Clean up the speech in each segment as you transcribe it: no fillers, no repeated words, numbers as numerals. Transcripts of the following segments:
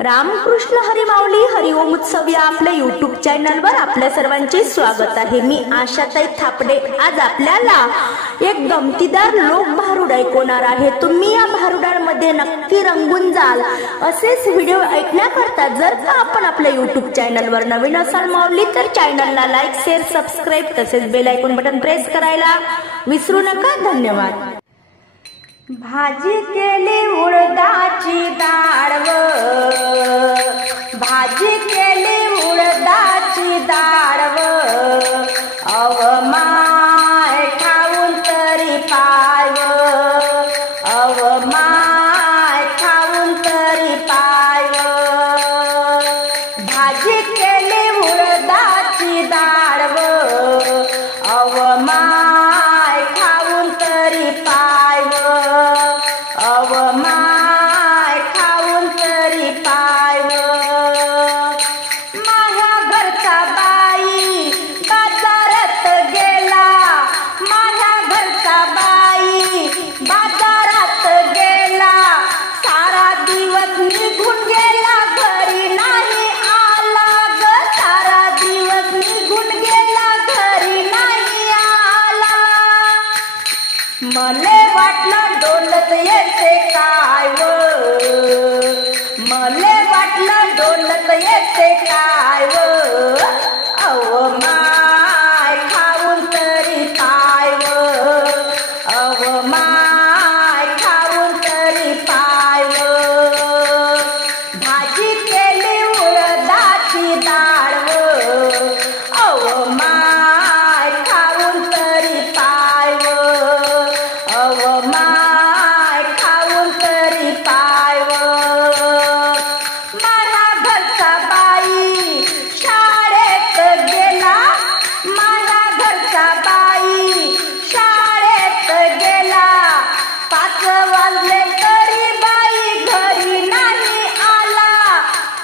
रामकृष्ण हरी माऊली हरिओम उत्सव या आपल्या युट्यूब चॅनलवर आपल्या सर्वांचे स्वागत आहे। मी आशाताई थापडे आज आपल्याला एक गमतीदार लोक भारुड ऐकवणार आहे। तुम्ही या भारुडांमध्ये नक्की रंगून जाल। असेच व्हिडिओ ऐकण्याकरता जर का आपण आपल्या युट्यूब चॅनलवर नवीन असाल माऊली तर चॅनलला लाईक शेअर सबस्क्राइब तसेच बेल आयकॉन बटन प्रेस करायला विसरू नका। धन्यवाद। भाजी केली उडदाची डाळ भाजी केली उडदाची डाळ अव माय खाऊन तरी पाय अव माय खाऊन तरी पाय भाजी केली उडदाची डाळ अव माय खाऊन तरी पाय अव माय खाऊन तरी पाय माझ्या घरचा बाई बाजारात गेला माझ्या घरचा बाई बाजारात गेला सारा दिवस निघून गेला घरी नाही आला ग सारा दिवस निघून गेला घरी नाही आला मले वाटलं डोलत येते काय व मले वाटलं डोलत येते काय व अव माय खाऊन तरी पाय व अव माय खाऊन तरी पाय व भाजी केली उडदाची डाळ व अव माय खाऊन तरी पाय व अव माय खाऊन तरी पाय व माझ्या घरचा बाई शाळेत गेला माझ्या घरचा बाई शाळेत गेला 5 वाजले तरी बाई घरी नाही आला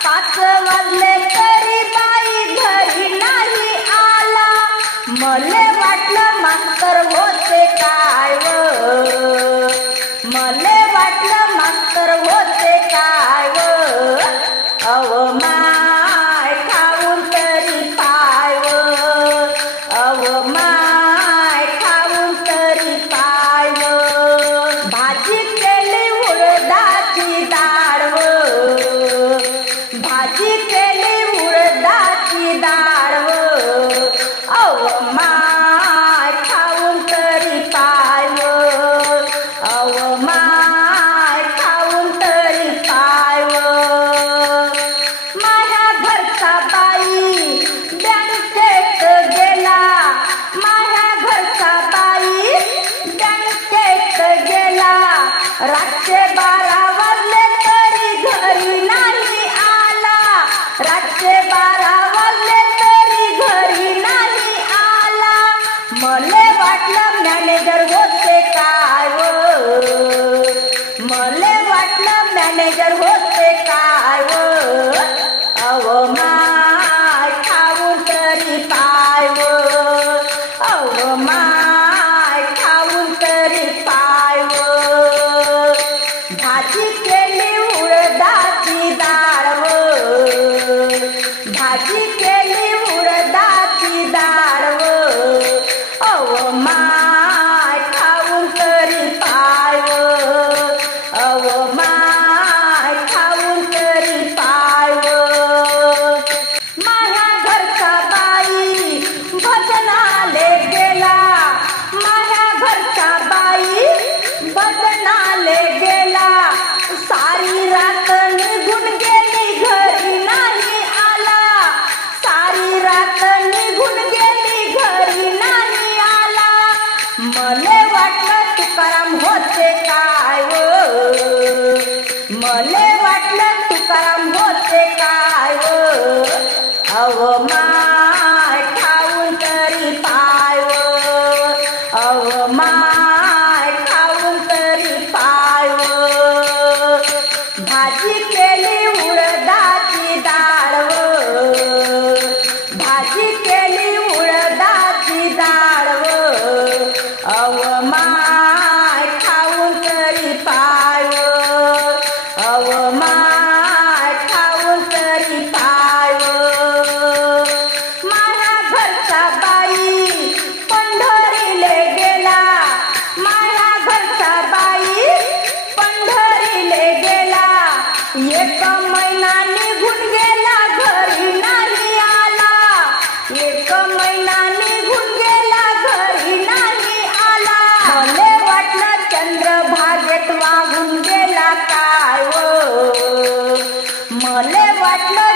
5 वाजले तरी बाई घरी नाही आला मले वाटलं मास्तर होते काय व मले वाटलं मास्तर होते काय व अव माय खाऊन तरी पाय व अव माय खाऊन तरी पाय व भाजी केली उडदाची डाळ व भाजी केली उडदाची डाळ व अव माय खाऊन तरी एक महिना निघून गेला घरी नाही आला, एक महिना निघून गेला घरी नाही आला. मले वाटलं चंद्रभागेत वाहून गेला काय, मले वाटलं